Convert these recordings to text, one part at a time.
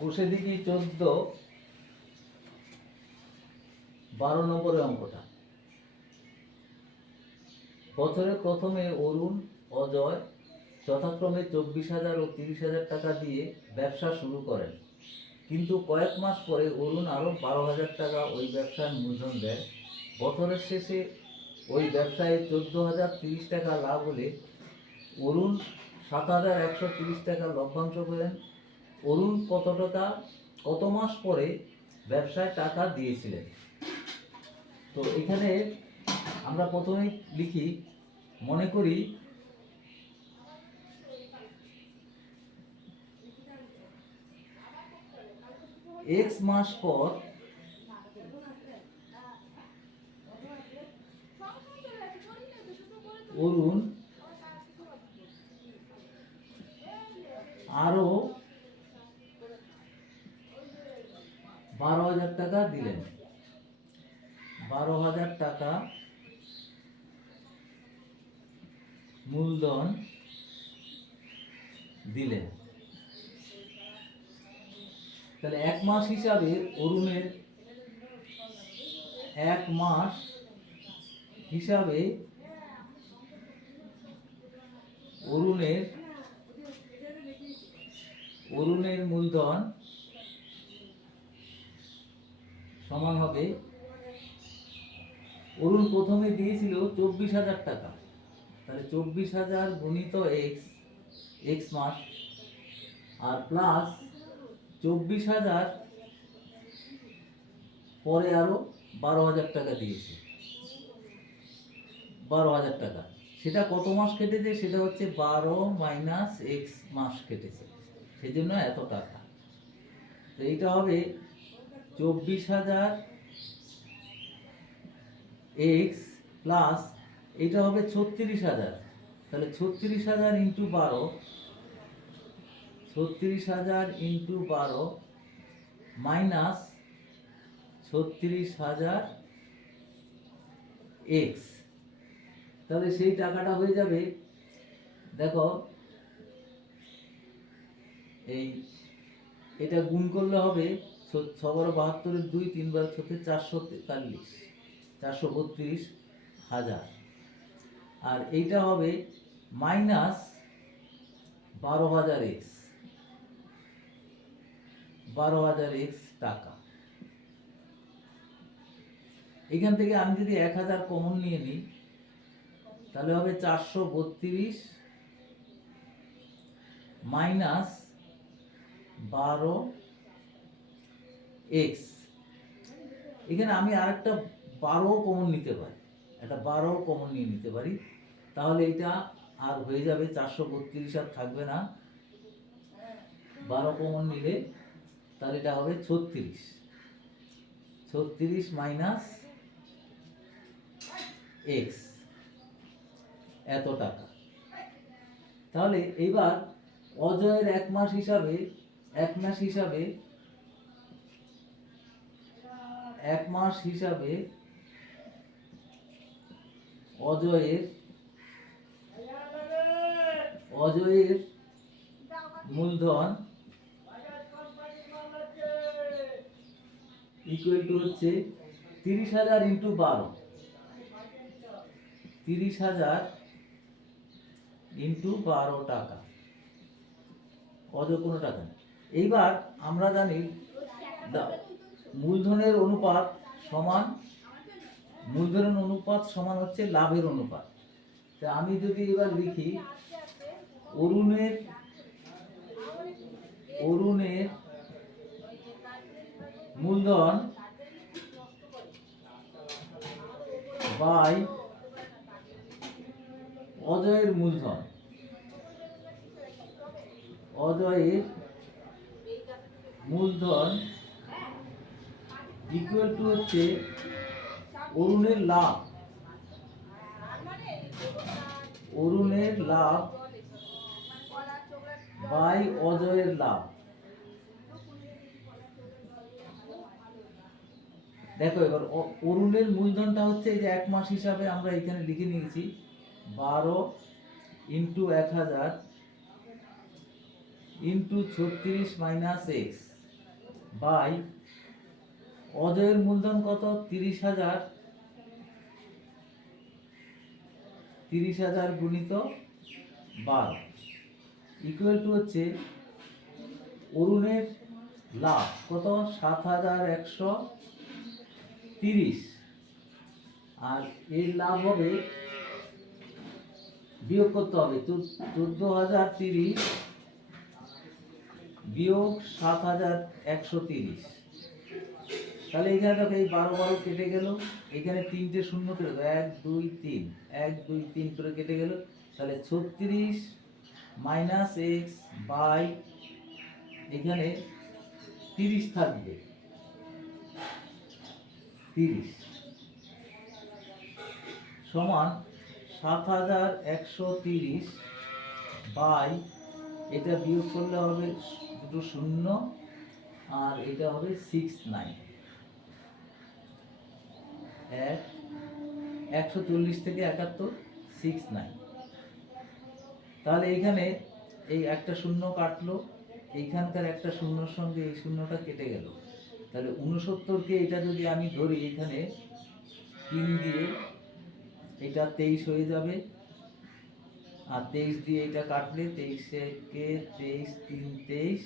কোষে দিকে চোদ্দ, বারো নম্বরের অঙ্কটা। বছরের প্রথমে অরুণ, অজয় যথাক্রমে চব্বিশ হাজার ও তিরিশ হাজার টাকা দিয়ে ব্যবসা শুরু করেন। কিন্তু কয়েক মাস পরে অরুণ আরও বারো হাজার টাকা ওই ব্যবসার মূলধন দেয়। বছরের শেষে ওই ব্যবসায় চোদ্দ হাজার তিরিশ টাকা লাভ হলে অরুণ সাত হাজার একশো তিরিশ টাকা লভ্যাংশ করেন। অরুণ কত টাকা, কত মাস পরে ব্যবসায় টাকা দিয়েছিলেন? তো এখানে আমরা প্রথমে লিখি, মনে করি এক্স মাস পর অরুণ আরও বারো হাজার টাকা দিলেন। বারো হাজার টাকা মূলধন দিলেন। তাহলে এক মাস হিসাবে অরুণের এক মাস হিসাবে অরুণের অরুণের মূলধন সমান হবে। অরুণ প্রথমে দিয়েছিল চব্বিশ হাজার টাকা। তাহলে চব্বিশ হাজার গুণিত এক্স এক্স মাস। আর প্লাস চব্বিশ হাজার পরে আরও বারো হাজার টাকা দিয়েছে। বারো হাজার টাকা। সেটা কত মাস কেটেছে? সেটা হচ্ছে বারো মাইনাস এক্স মাস কেটেছে। সেই জন্য এত টাকা। তো এইটা হবে চব্বিশ হাজার এক্স প্লাস এটা হবে ছত্রিশ হাজার। তাহলে ছত্রিশ হাজার ইন্টু বারো, ছত্রিশ হাজার ইন্টু বারো মাইনাস ছত্রিশ হাজার এক্স তাহলে সেই টাকাটা হয়ে যাবে, দেখো, এই, এটা গুণ করলে হবে ছ- ছ বারো বাহাত্তরের দুই, তিনবার ছতে চারশো তেতাল্লিশ, চারশো বত্রিশ হাজার। আর এইটা হবে মাইনাস বারো হাজার এক্স। বারো হাজার এক্স টাকা। এখান থেকে আমি যদি এক হাজার কমন নিয়ে নিই, তাহলে হবে চারশো বত্রিশ মাইনাস বারো এক্স এখানে আমি আরেকটা বারো কমন নিতে পারি। একটা বারো কমন নিয়ে নিতে পারি। তাহলে এটা আর হয়ে যাবে চারশো বত্রিশ আর থাকবে না। বারো কমন নিলে তাহলে এটা হবে ছত্রিশ। ছত্রিশ মাইনাস এক্স এত টাকা। তাহলে এইবার অজয়ের এক মাস হিসাবে, এক মাস হিসাবে এক মাস হিসাবে অজয়ের অজয়ের মূলধন ইকুয়াল টু হচ্ছে তিরিশ হাজার ইন্টু বারো। তিরিশ হাজার ইন্টু বারো টাকা। অজ কোনো টাকা এইবার আমরা জানি মূলধনের অনুপাত সমান, মূলধনের অনুপাত সমান হচ্ছে লাভের অনুপাত। তা আমি যদি এবার লিখি, অরুণের অরুণের মূলধন বাই অজয়ের মূলধন। অজয়ের মূলধন ইকুয়াল টু হচ্ছে অরুণের লাভ। অরুণের লাভ বাই অজয়ের লাভ। দেখো এবার অরুণের মূলধনটা হচ্ছে যে এক মাস হিসাবে আমরা এখানে লিখে নিয়েছি, বারো ইন্টু এক হাজার ইন্টু ছত্রিশ মাইনাস এক্স বাই অজয়ের মূলধন কত? তিরিশ হাজার। তিরিশ হাজার গুণিত বারো। ইকুয়াল টু হচ্ছে অরুণের লাভ কত? সাত হাজার একশো তিরিশ। আর এর লাভ হবে বিয়োগ করতে হবে। চোদ্দ হাজার তিরিশ বিয়োগ সাত হাজার একশো তিরিশ। তাহলে এখানে দেখো এই বারো বারো কেটে গেল। এখানে তিনটে শূন্য কেটে গেল এক, দুই, তিন। এক, দুই, তিন করে কেটে গেল। তাহলে ছত্রিশ মাইনাস এক্স বাই এখানে তিরিশ থাকবে। তিরিশ সমান সাত হাজার একশো তিরিশ বাই এটা বিয়োগ করলে হবে দুটো শূন্য, আর এটা হবে সিক্স নাইন এক, একশো চল্লিশ থেকে একাত্তর সিক্স নাইন তাহলে এখানে এই একটা শূন্য কাটলো, এইখানকার একটা শূন্যর সঙ্গে এই শূন্যটা কেটে গেল। তাহলে উনসত্তরকে এটা যদি আমি ধরি, এখানে তিন দিয়ে এটা তেইশ হয়ে যাবে। আর তেইশ দিয়ে এটা কাটলে তেইশে কে? তেইশ, তিন, তেইশ।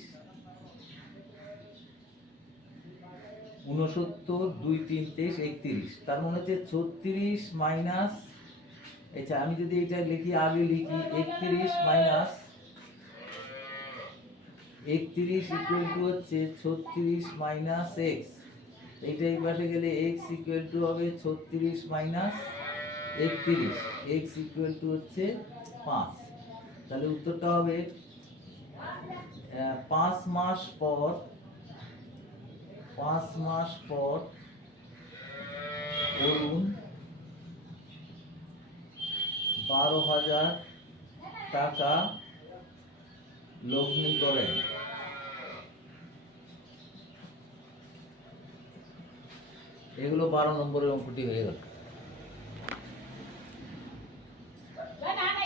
উনসত্তর দুই, তিন, তেইশ, একত্রিশ। তার মানে হচ্ছে ছত্রিশ মাইনাস আচ্ছা আমি যদি এটা লিখি, আগে লিখি, একত্রিশ মাইনাস, একত্রিশ ইকুয়াল টু হচ্ছে ছত্রিশ মাইনাস এক্স এইটা এই পাশে গেলে এক্স ইকুয়াল টু হবে ছত্রিশ মাইনাস একত্রিশ। এক্স ইকুয়াল টু হচ্ছে পাঁচ। তাহলে উত্তরটা হবে পাঁচ মাস পর পাঁচ মাস পর অরুণ বারো হাজার টাকা লগ্নি করেন। এগুলো বারো নম্বরের অঙ্কটি হয়ে গেল।